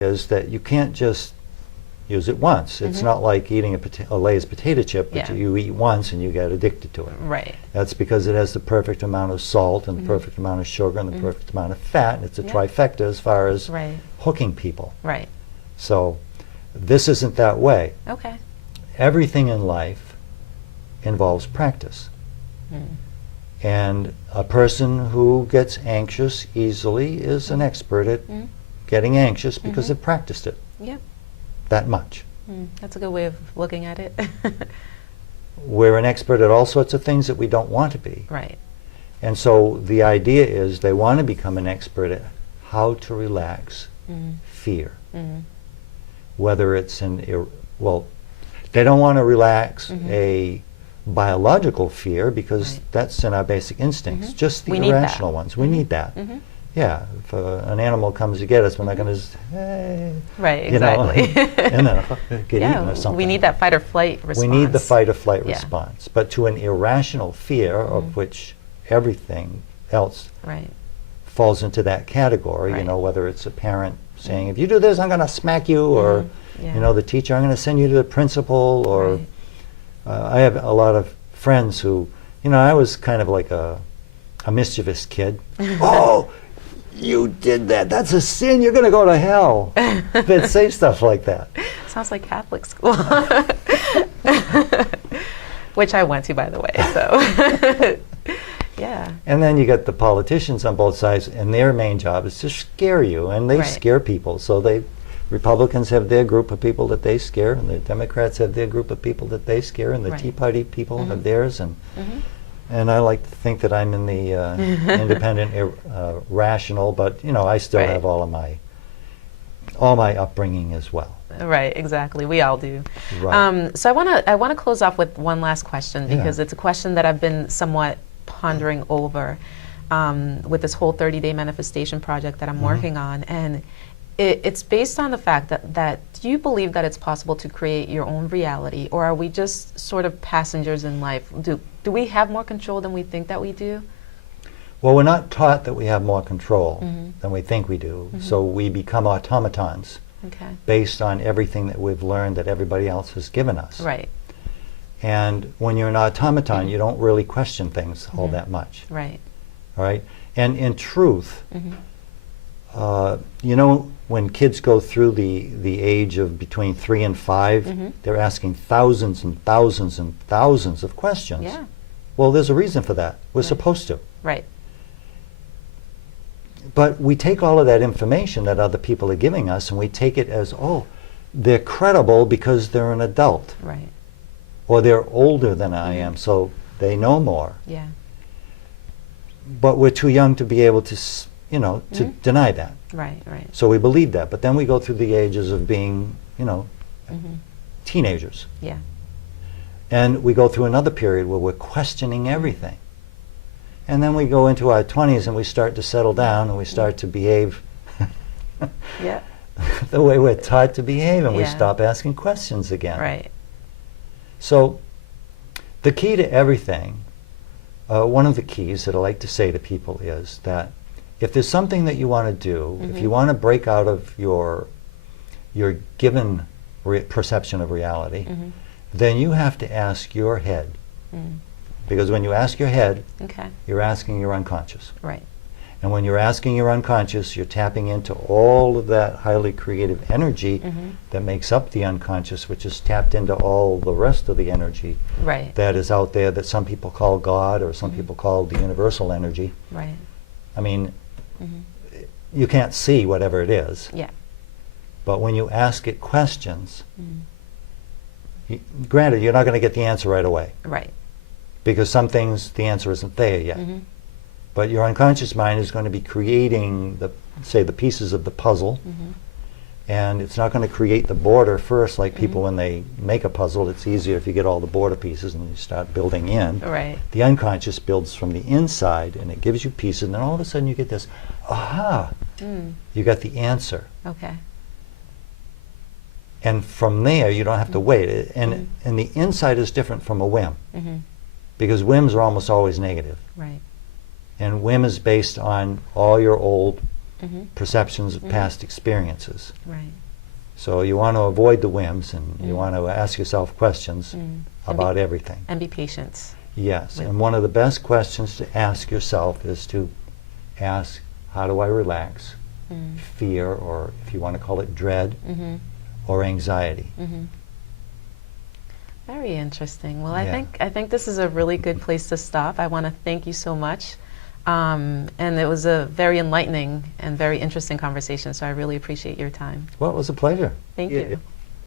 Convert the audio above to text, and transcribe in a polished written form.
is that you can't just use it once. It's not like eating a Lay's potato chip, but you eat once and you get addicted to it. Right. That's because it has the perfect amount of salt and the perfect amount of sugar and the perfect amount of fat. And it's a trifecta as far as hooking people. Right. So this isn't that way. Okay. Everything in life involves practice. And a person who gets anxious easily is an expert at getting anxious because they've practiced it that much. That's a good way of looking at it. We're an expert at all sorts of things that we don't want to be. Right. And so the idea is they want to become an expert at how to relax fear. Whether it's well, they don't want to relax a biological fear because that's in our basic instincts, just the irrational ones. We need that. Yeah, if an animal comes to get us, we're not going to hey, right, exactly. You know, and then get eaten or something. We need that fight or flight response. We need the fight or flight response. But to an irrational fear, of which everything else falls into that category, you know, whether it's a parent saying, if you do this, I'm going to smack you, or, you know, the teacher, I'm going to send you to the principal, or I have a lot of friends who, you know, I was kind of like a mischievous kid. Oh, you did that. That's a sin. You're going to go to hell. They'd say stuff like that. Sounds like Catholic school. Which I went to, by the way. So, yeah. And then you get the politicians on both sides, and their main job is to scare you, and they scare people. So Republicans have their group of people that they scare, and the Democrats have their group of people that they scare, and the Tea Party people have theirs. And I like to think that I'm in the independent, rational, but you know, I still have all my upbringing as well. Right, exactly. We all do. Right. So I want to close off with one last question, because it's a question that I've been somewhat pondering over with this whole 30-day manifestation project that I'm working on, and it's based on the fact that do you believe that it's possible to create your own reality, or are we just sort of passengers in life? Do we have more control than we think that we do? Well, we're not taught that we have more control than we think we do, so we become automatons based on everything that we've learned that everybody else has given us. Right. And when you're an automaton, you don't really question things all that much. Right. All right? And in truth, you know, when kids go through the age of between 3 and 5, they're asking thousands and thousands and thousands of questions. Yeah. Well, there's a reason for that. We're supposed to. Right. But we take all of that information that other people are giving us, and we take it as, oh, they're credible because they're an adult. Right. Or they're older than I am, so they know more. Yeah. But we're too young to be able to, you know, to deny that. Right, right. So we believe that. But then we go through the ages of being, you know, teenagers. Yeah. And we go through another period where we're questioning everything. And then we go into our 20s and we start to settle down and we start to behave the way we're taught to behave, and we stop asking questions again. Right. So the key to everything, one of the keys that I like to say to people is that if there's something that you want to do, if you want to break out of your given perception of reality, then you have to ask your head. Because when you ask your head, you're asking your unconscious. Right. And when you're asking your unconscious, you're tapping into all of that highly creative energy that makes up the unconscious, which is tapped into all the rest of the energy that is out there that some people call God, or some people call the universal energy. Right. I mean, you can't see whatever it is. Yeah. But when you ask it questions, granted, you're not going to get the answer right away. Right. Because some things, the answer isn't there yet. But your unconscious mind is going to be creating, say, the pieces of the puzzle. And it's not going to create the border first, like people when they make a puzzle. It's easier if you get all the border pieces and you start building in. Right. The unconscious builds from the inside, and it gives you pieces, and then all of a sudden you get this, aha, you got the answer. Okay. And from there, you don't have to wait. And the inside is different from a whim. Because whims are almost always negative. Right. And whim is based on all your old perceptions of past experiences. Right. So you want to avoid the whims, and you want to ask yourself questions about everything. And be patient. Yes, and one of the best questions to ask yourself is to ask, how do I relax fear, or if you want to call it dread, or anxiety? Very interesting. Well, I think this is a really good place to stop. I want to thank you so much. And it was a very enlightening and very interesting conversation, so I really appreciate your time. Well, it was a pleasure. Thank you.